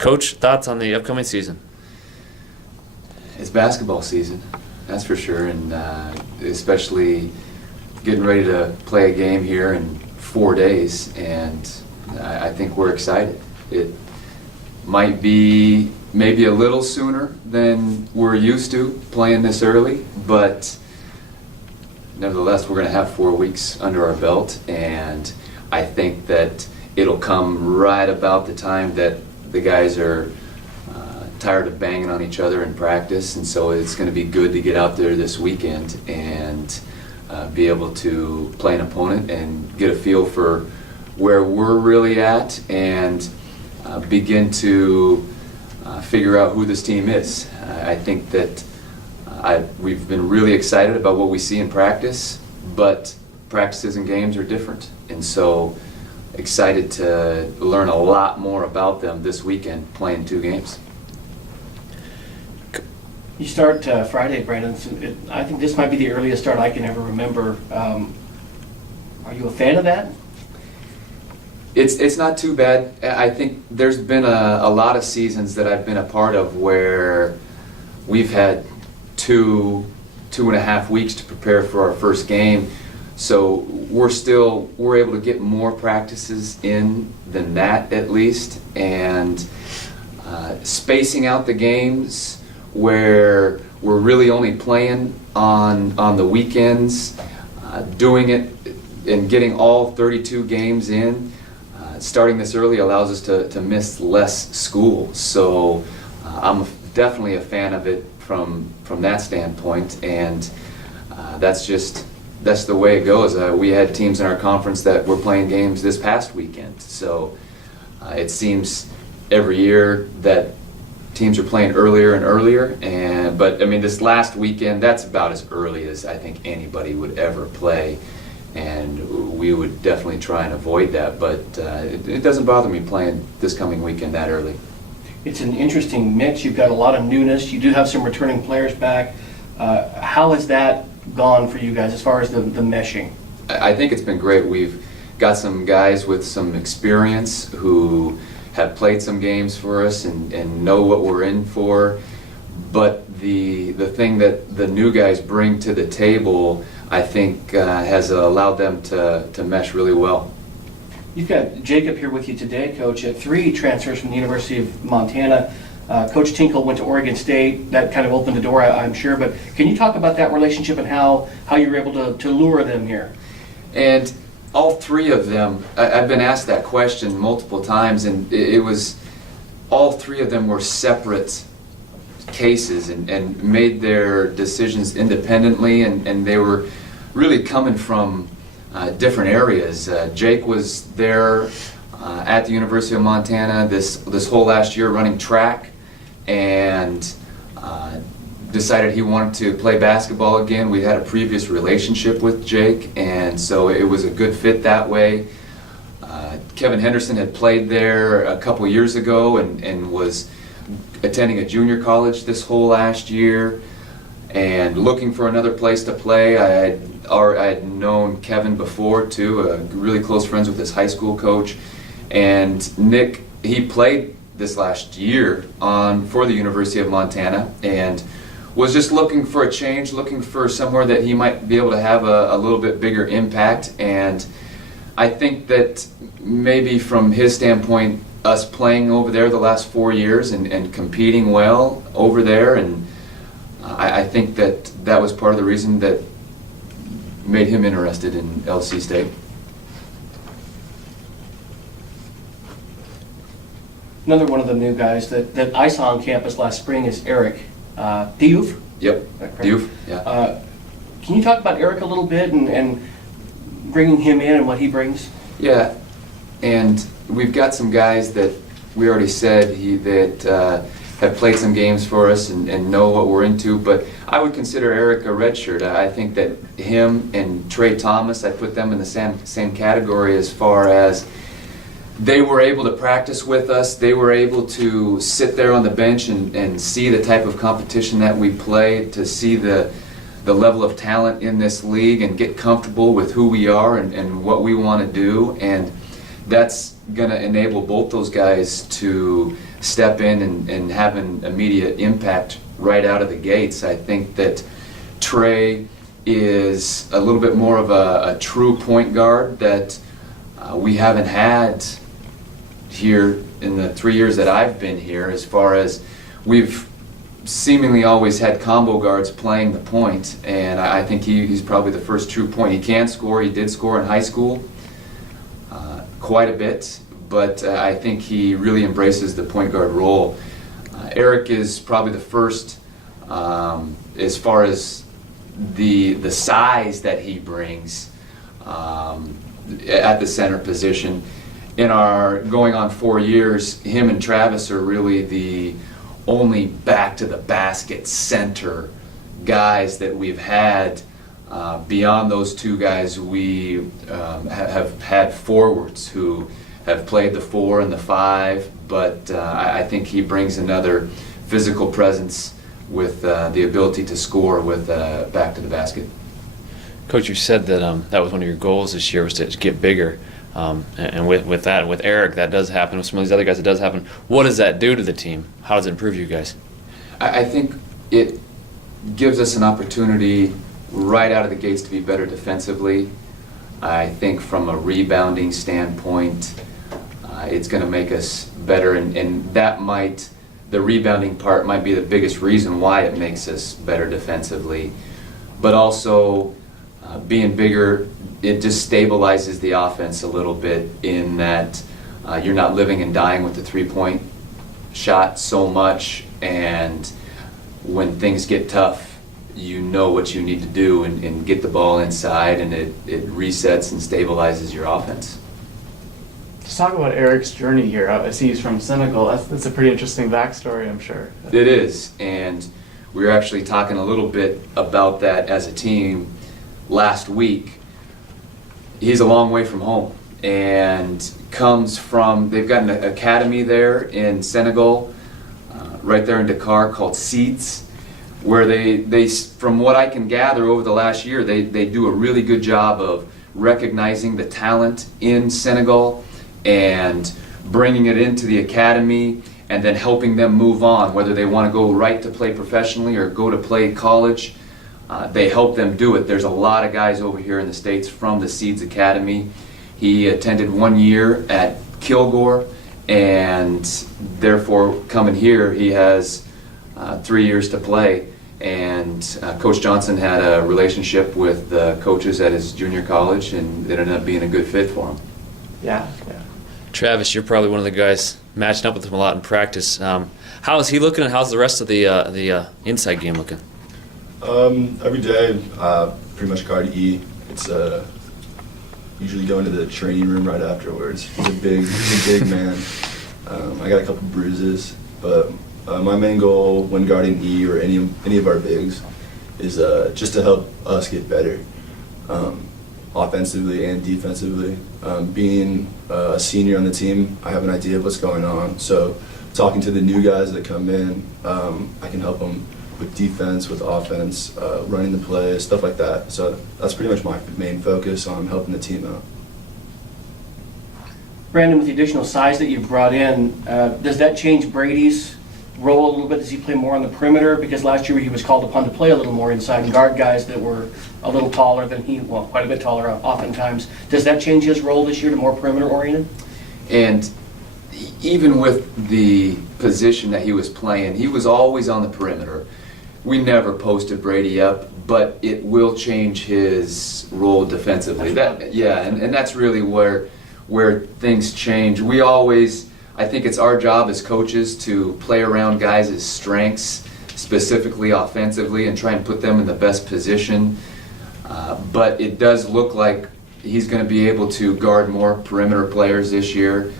Coach, thoughts on the upcoming season? It's basketball season, that's for sure, and especially getting ready to play a game here in 4 days, and I think we're excited. It might be maybe a little sooner than we're used to playing this early, but nevertheless, we're going to have 4 weeks under our belt, and I think that it'll come right about the time that the guys are tired of banging on each other in practice, and so it's going to be good to get out there this weekend and be able to play an opponent and get a feel for where we're really at and begin to figure out who this team is. I think that we've been really excited about what we see in practice, but practices and games are different, and so excited to learn a lot more about them this weekend playing 2 games. You start Friday, Brandon. I think this might be the earliest start I can ever remember. Are you a fan of that? It's not too bad. I think there's been a lot of seasons that I've been a part of where we've had 2.5 weeks to prepare for our first game. So we're able to get more practices in than that at least, and spacing out the games where we're really only playing on the weekends, doing it and getting all 32 games in. Starting this early allows us to miss less school, so I'm definitely a fan of it from that standpoint, and that's the way it goes. We had teams in our conference that were playing games this past weekend, so it seems every year that teams are playing earlier and earlier, but I mean this last weekend, that's about as early as I think anybody would ever play, and we would definitely try and avoid that, but it doesn't bother me playing this coming weekend that early. It's an interesting mix. You've got a lot of newness. You do have some returning players back. How has that gone for you guys as far as the meshing? I think it's been great. We've got some guys with some experience who have played some games for us and know what we're in for, but the thing that the new guys bring to the table, I think has allowed them to mesh really well. You've got Jacob here with you today, Coach. 3 transfers from the University of Montana. Coach Tinkle went to Oregon State. That kind of opened the door, I'm sure. But can you talk about that relationship and how you were able to lure them here? And all 3 of them, I've been asked that question multiple times, and it was all 3 of them were separate cases and made their decisions independently, and they were really coming from different areas. Jake was there at the University of Montana this whole last year running track, and decided he wanted to play basketball again. We had a previous relationship with Jake, and so it was a good fit that way. Kevin Henderson had played there a couple years ago and was attending a junior college this whole last year and looking for another place to play. I had known Kevin before too, really close friends with his high school coach. And Nick, he played this last year for the University of Montana and was just looking for a change, looking for somewhere that he might be able to have a little bit bigger impact. And I think that maybe from his standpoint, us playing over there the last 4 years and competing well over there, and I think that was part of the reason that made him interested in LC State. Another one of the new guys that I saw on campus last spring is Eric Diouf. Yep, Diouf, yeah. Can you talk about Eric a little bit and bringing him in and what he brings? Yeah, and we've got some guys that we already said that have played some games for us and know what we're into, but I would consider Eric a redshirt. I think that him and Trey Thomas, I put them in the same category as far as they were able to practice with us. They were able to sit there on the bench and see the type of competition that we play, to see the level of talent in this league and get comfortable with who we are and what we want to do. And that's going to enable both those guys to step in and have an immediate impact right out of the gates. I think that Trey is a little bit more of a true point guard that we haven't had here in the 3 years that I've been here, as far as we've seemingly always had combo guards playing the point, and I think he's probably the first true point. He can score. He did score in high school quite a bit, but I think he really embraces the point guard role. Eric is probably the first, as far as the size that he brings at the center position. In our going on 4 years, him and Travis are really the only back to the basket center guys that we've had. Beyond those two guys, we have had forwards who have played the 4 and the 5, but I think he brings another physical presence with the ability to score with back to the basket. Coach, you said that that was one of your goals this year, was to get bigger. And with that, with Eric, that does happen. With some of these other guys, it does happen. What does that do to the team? How does it improve you guys? I think it gives us an opportunity right out of the gates to be better defensively. I think from a rebounding standpoint, it's going to make us better, and the rebounding part might be the biggest reason why it makes us better defensively. But also, being bigger, it just stabilizes the offense a little bit, in that you're not living and dying with the three-point shot so much, and when things get tough, you know what you need to do and get the ball inside, and it resets and stabilizes your offense. Let's talk about Eric's journey here. I see he's from Senegal. That's a pretty interesting backstory, I'm sure. It is, and we were actually talking a little bit about that as a team last week. He's a long way from home, and comes from, they've got an academy there in Senegal, right there in Dakar, called Seeds, where they from what I can gather over the last year, they do a really good job of recognizing the talent in Senegal and bringing it into the academy, and then helping them move on, whether they want to go right to play professionally or go to play college. They help them do it. There's a lot of guys over here in the States from the Seeds Academy. He attended 1 year at Kilgore, and therefore coming here, he has 3 years to play. And Coach Johnson had a relationship with the coaches at his junior college, and it ended up being a good fit for him. Yeah. Travis, you're probably one of the guys matching up with him a lot in practice. How is he looking, and how's the rest of the inside game looking? Every day, pretty much guard E. It's usually go into the training room right afterwards. He's a big man. I got a couple bruises, but my main goal when guarding E or any of our bigs is just to help us get better, offensively and defensively. Being a senior on the team, I have an idea of what's going on. So talking to the new guys that come in, I can help them with defense, with offense, running the play, stuff like that. So that's pretty much my main focus on helping the team out. Brandon, with the additional size that you've brought in, does that change Brady's role a little bit? Does he play more on the perimeter? Because last year he was called upon to play a little more inside and guard guys that were a little taller than he, well, quite a bit taller oftentimes. Does that change his role this year to more perimeter oriented? And even with the position that he was playing, he was always on the perimeter. We never posted Brady up, but it will change his role defensively. And that's really where things change. We always, I think it's our job as coaches to play around guys' strengths, specifically offensively, and try and put them in the best position. But it does look like he's going to be able to guard more perimeter players this year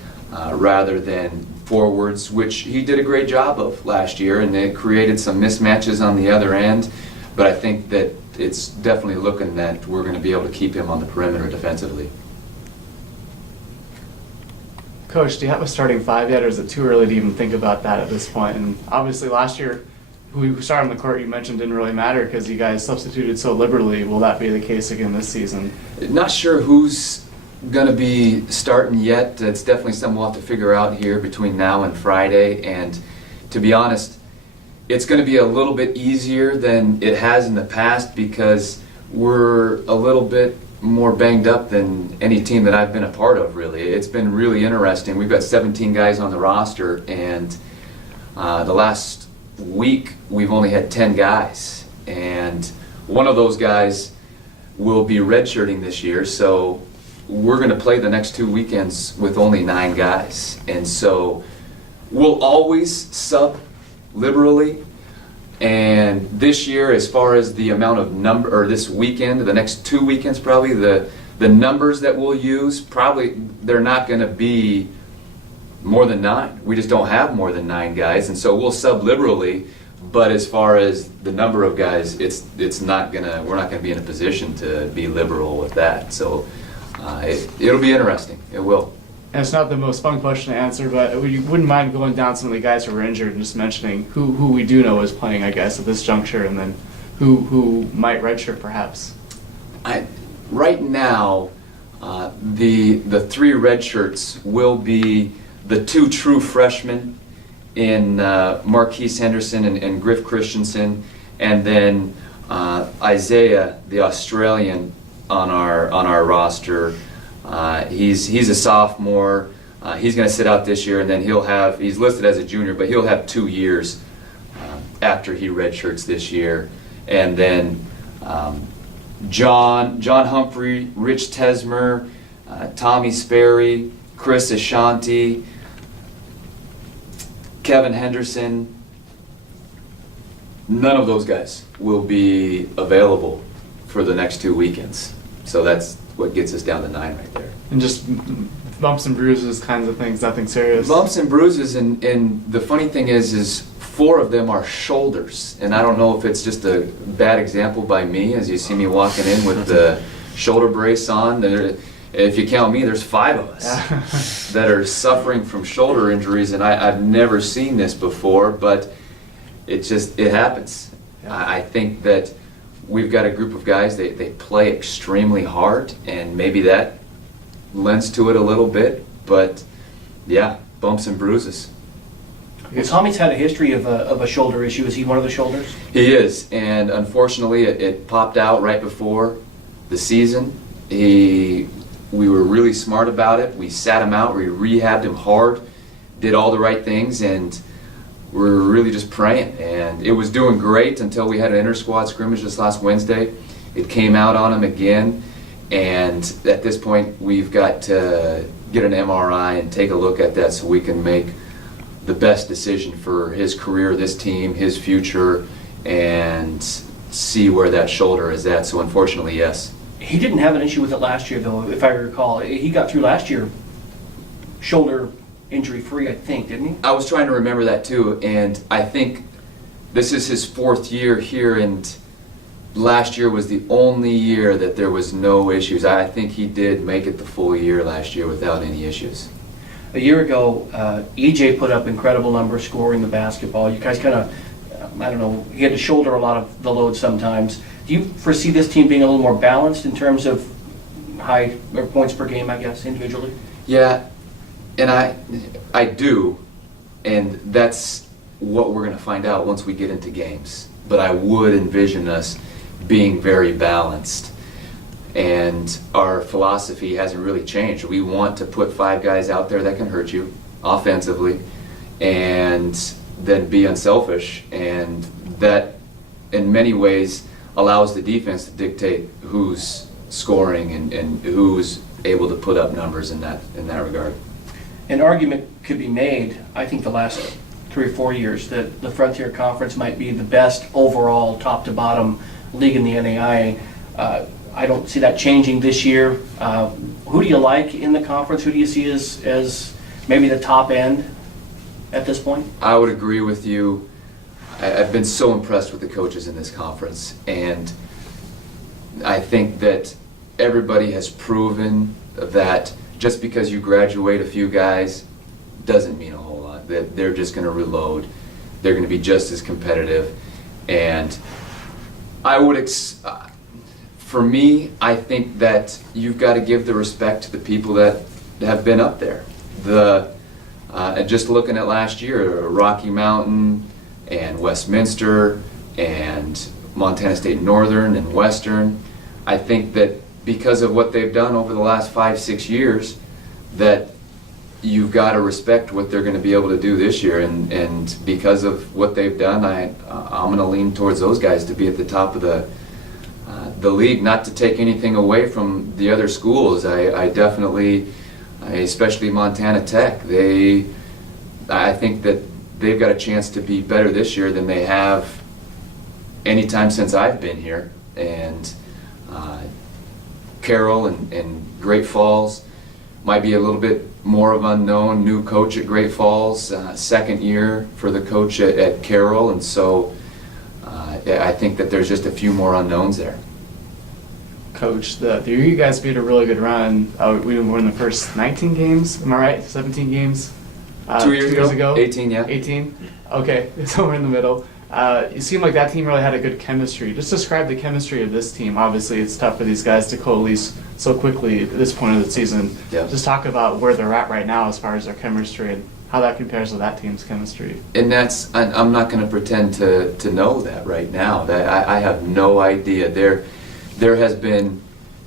rather than forwards, which he did a great job of last year, and it created some mismatches on the other end. But I think that it's definitely looking that we're going to be able to keep him on the perimeter defensively. Coach, do you have a starting five yet, or is it too early to even think about that at this point? And obviously last year, who started on the court you mentioned didn't really matter because you guys substituted so liberally. Will that be the case again this season? Not sure who's going to be starting yet. It's definitely something we'll have to figure out here between now and Friday. And to be honest, it's going to be a little bit easier than it has in the past because we're a little bit more banged up than any team that I've been a part of, really. It's been really interesting. We've got 17 guys on the roster, and the last week we've only had 10 guys. And one of those guys will be redshirting this year, so we're going to play the next 2 weekends with only 9 guys. And so we'll always sub liberally. And this year, as far as the amount of number, or this weekend, the next 2 weekends probably, the numbers that we'll use, probably they're not going to be more than 9. We just don't have more than 9 guys, and so we'll sub liberally. But as far as the number of guys, we're not gonna be in a position to be liberal with that. So it'll be interesting. It will. And it's not the most fun question to answer, but we wouldn't mind going down some of the guys who were injured and just mentioning who we do know is playing, I guess, at this juncture, and then who might redshirt perhaps. Right now, the 3 redshirts will be the 2 true freshmen in Marquise Henderson and Griff Christensen, and then Isaiah, the Australian, on our roster. He's a sophomore. He's going to sit out this year, and then he's listed as a junior, but he'll have 2 years after he redshirts this year. And then John Humphrey, Rich Tesmer, Tommy Sperry, Chris Ashanti, Kevin Henderson. None of those guys will be available for the next 2 weekends. So that's what gets us down to 9 right there. And just bumps and bruises kinds of things, nothing serious. Bumps and bruises, and the funny thing is 4 of them are shoulders. And I don't know if it's just a bad example by me, as you see me walking in with the shoulder brace on. If you count me, there's 5 of us that are suffering from shoulder injuries, and I've never seen this before, but it happens. Yeah. I think that we've got a group of guys, they play extremely hard, and maybe that lends to it a little bit, but yeah, bumps and bruises. Well, Tommy's had a history of a shoulder issue. Is he one of the shoulders? He is, and unfortunately it popped out right before the season. We were really smart about it. We sat him out, we rehabbed him hard, did all the right things, and we're really just praying. And it was doing great until we had an inter-squad scrimmage this last Wednesday. It came out on him again, and at this point we've got to get an MRI and take a look at that so we can make the best decision for his career, this team, his future, and see where that shoulder is at. So unfortunately, yes. He didn't have an issue with it last year, though, if I recall. He got through last year shoulder injury-free, I think, didn't he? I was trying to remember that too, and I think this is his 4th year here, and last year was the only year that there was no issues. I think he did make it the full year last year without any issues. A year ago, EJ put up incredible numbers scoring the basketball. You guys kind of, I don't know, he had to shoulder a lot of the load sometimes. Do you foresee this team being a little more balanced in terms of high or points per game, I guess, individually? Yeah, and I do, and that's what we're going to find out once we get into games. But I would envision us being very balanced, and our philosophy hasn't really changed. We want to put 5 guys out there that can hurt you offensively, and then be unselfish, and that in many ways allows the defense to dictate who's scoring and who's able to put up numbers in that regard. An argument could be made, I think the last 3 or 4 years, that the Frontier Conference might be the best overall top to bottom league in the NAIA. I don't see that changing this year. Who do you like in the conference? Who do you see as maybe the top end at this point? I would agree with you. I've been so impressed with the coaches in this conference, and I think that everybody has proven that just because you graduate a few guys doesn't mean a whole lot, that they're just going to reload. They're going to be just as competitive, and I would For me, I think that you've got to give the respect to the people that have been up there. And just looking at last year, Rocky Mountain and Westminster and Montana State Northern and Western, I think that because of what they've done over the last 5-6 years, that you've got to respect what they're going to be able to do this year. And because of what they've done, I'm going to lean towards those guys to be at the top of the league. Not to take anything away from the other schools, I definitely, especially Montana Tech, I think that they've got a chance to be better this year than they have any time since I've been here. And Carroll and Great Falls might be a little bit more of unknown. New coach at Great Falls, second year for the coach at Carroll, and so I think that there's just a few more unknowns there. Coach, the year you guys made a really good run, we won the first 19 games, am I right? 17 games? 2 years ago? 18, yeah. 18? Okay, somewhere in the middle. It seemed like that team really had a good chemistry. Just describe the chemistry of this team. Obviously, it's tough for these guys to coalesce so quickly at this point of the season. Yeah. Just talk about where they're at right now as far as their chemistry and how that compares to that team's chemistry. And I'm not going to pretend to know that right now. That I have no idea. There has been,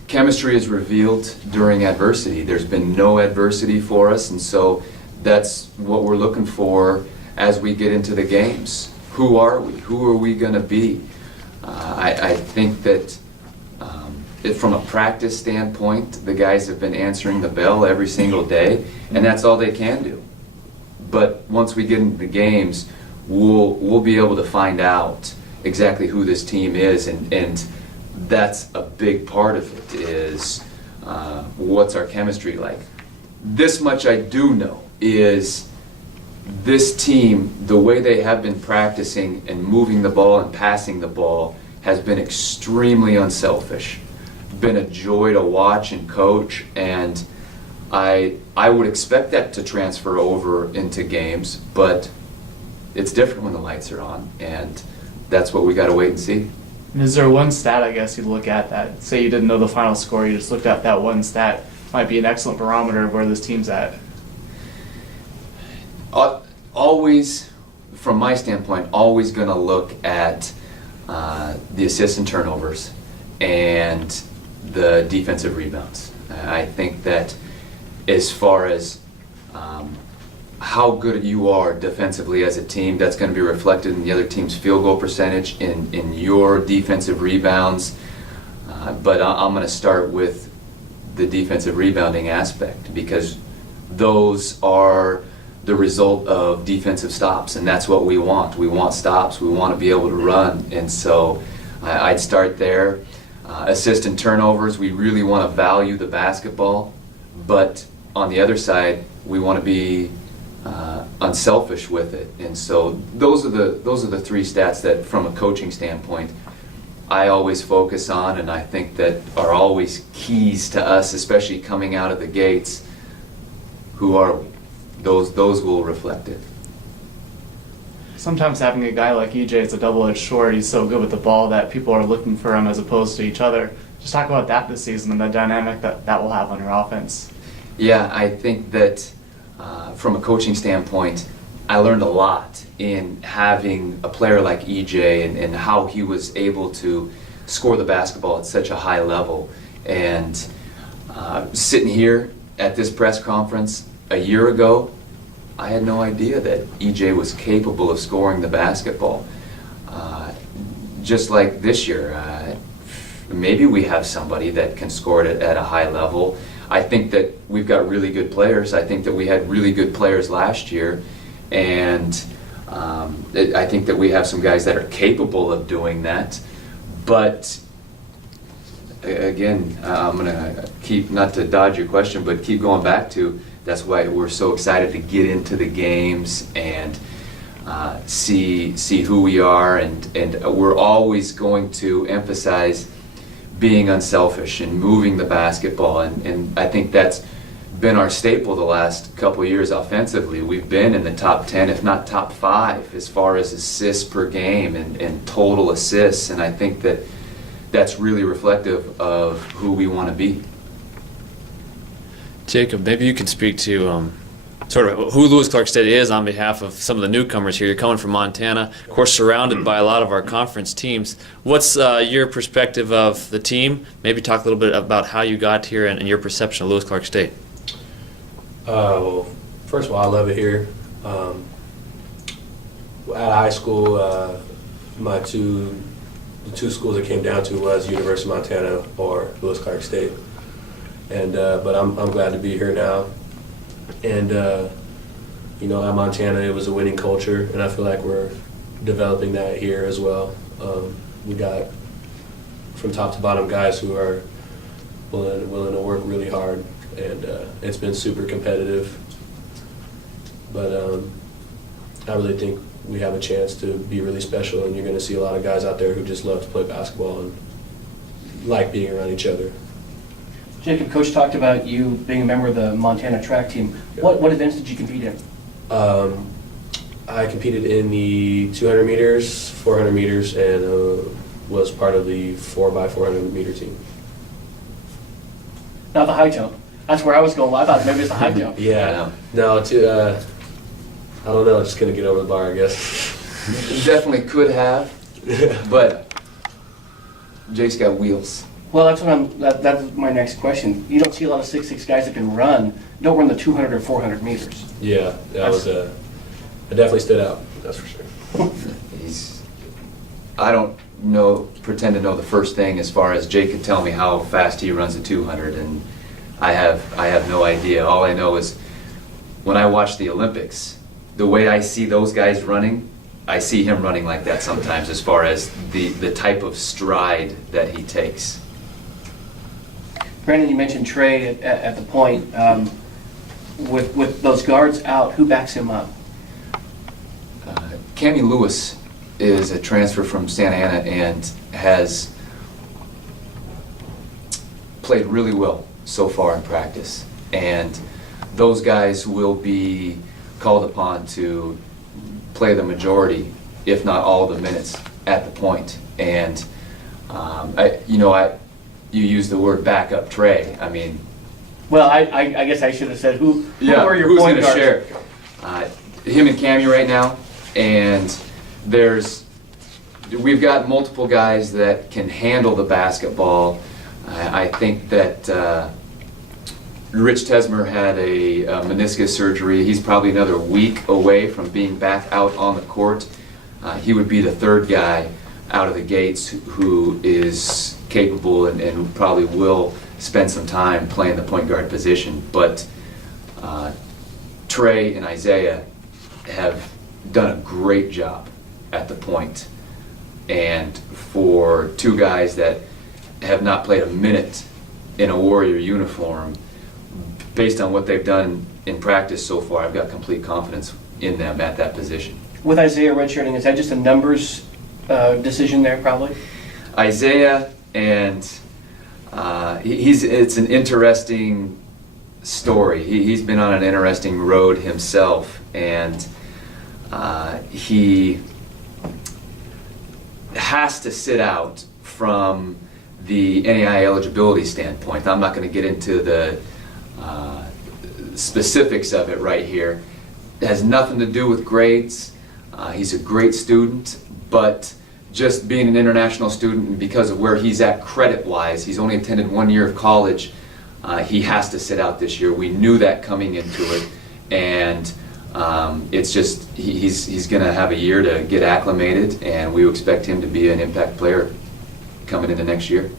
chemistry is revealed during adversity. There's been no adversity for us, and so that's what we're looking for as we get into the games. Who are we? Who are we going to be? I think that from a practice standpoint, the guys have been answering the bell every single day, and that's all they can do. But once we get into the games, we'll be able to find out exactly who this team is, and that's a big part of it, is what's our chemistry like. This much I do know is this team, the way they have been practicing and moving the ball and passing the ball, has been extremely unselfish. Been a joy to watch and coach, and I would expect that to transfer over into games, but it's different when the lights are on, and that's what we got to wait and see. And is there one stat, I guess, you'd look at that, say you didn't know the final score, you just looked at that one stat, might be an excellent barometer of where this team's at? Always, from my standpoint, always going to look at the assists and turnovers and the defensive rebounds. I think that as far as how good you are defensively as a team, that's going to be reflected in the other team's field goal percentage, in your defensive rebounds. But I'm going to start with the defensive rebounding aspect, because those are the result of defensive stops, and that's what we want. We want stops. We want to be able to run, and so I'd start there. Assist and turnovers, we really want to value the basketball, but on the other side, we want to be unselfish with it, and so those are the three stats that, from a coaching standpoint, I always focus on, and I think that are always keys to us, especially coming out of the gates. Who are we? Those will reflect it. Sometimes having a guy like EJ is a double-edged sword. He's so good with the ball that people are looking for him as opposed to each other. Just talk about that this season and the dynamic that will have on your offense. Yeah, I think that from a coaching standpoint, I learned a lot in having a player like EJ and how he was able to score the basketball at such a high level. And sitting here at this press conference a year ago, I had no idea that EJ was capable of scoring the basketball. Just like this year, maybe we have somebody that can score it at a high level. I think that we've got really good players. I think that we had really good players last year, and I think that we have some guys that are capable of doing that. But again, I'm going to keep, not to dodge your question, but keep going back to, that's why we're so excited to get into the games and see who we are, and we're always going to emphasize being unselfish and moving the basketball, and I think that's been our staple the last couple of years offensively. We've been in the top 10, if not top 5, as far as assists per game and total assists, and I think that that's really reflective of who we want to be. Jacob, maybe you can speak to sort of who Lewis Clark State is on behalf of some of the newcomers here. You're coming from Montana, of course, surrounded by a lot of our conference teams. What's your perspective of the team? Maybe talk a little bit about how you got here and your perception of Lewis Clark State. Well, first of all, I love it here. At high school, the two schools it came down to was University of Montana or Lewis Clark State. And but I'm glad to be here now. And you know, at Montana, it was a winning culture, and I feel like we're developing that here as well. We got from top to bottom guys who are willing to work really hard, and it's been super competitive. But I really think we have a chance to be really special, and you're going to see a lot of guys out there who just love to play basketball and like being around each other. Jacob, Coach talked about you being a member of the Montana track team. Yeah. What events did you compete in? I competed in the 200 meters, 400 meters, and was part of the 4x400 meter team. Not the high jump. That's where I was going. I thought maybe it's the high jump. Yeah. No, I don't know. Just gonna get over the bar, I guess. Definitely could have, but Jake's got wheels. Well, that's my next question. You don't see a lot of 6'6" guys that can run, don't run the 200 or 400 meters. Yeah, that was it definitely stood out. That's for sure. I don't pretend to know the first thing as far as Jake can tell me how fast he runs a 200, and I have no idea. All I know is when I watch the Olympics, the way I see those guys running, I see him running like that sometimes as far as the type of stride that he takes. Brandon, you mentioned Trey at the point. With those guards out, who backs him up? Cammy Lewis is a transfer from Santa Ana and has played really well so far in practice. And those guys will be called upon to play the majority, if not all, the minutes at the point. And you used the word backup Trey. I mean, Well, I guess I should have said who are your who's point gonna guards? share? Him and Cammy right now, and we've got multiple guys that can handle the basketball. I think that Rich Tesmer had a meniscus surgery. He's probably another week away from being back out on the court. He would be the third guy out of the gates who is capable and probably will spend some time playing the point guard position. But Trey and Isaiah have done a great job at the point. And for two guys that have not played a minute in a Warrior uniform, based on what they've done in practice so far, I've got complete confidence in them at that position. With Isaiah redshirting, is that just a numbers decision there, probably? Isaiah, and it's an interesting story. He's been on an interesting road himself, and he has to sit out from the NAIA eligibility standpoint. I'm not going to get into the specifics of it right here. It has nothing to do with grades. He's a great student, but just being an international student and because of where he's at credit-wise, he's only attended 1 year of college, he has to sit out this year. We knew that coming into it, and it's just he's going to have a year to get acclimated, and we expect him to be an impact player coming into next year.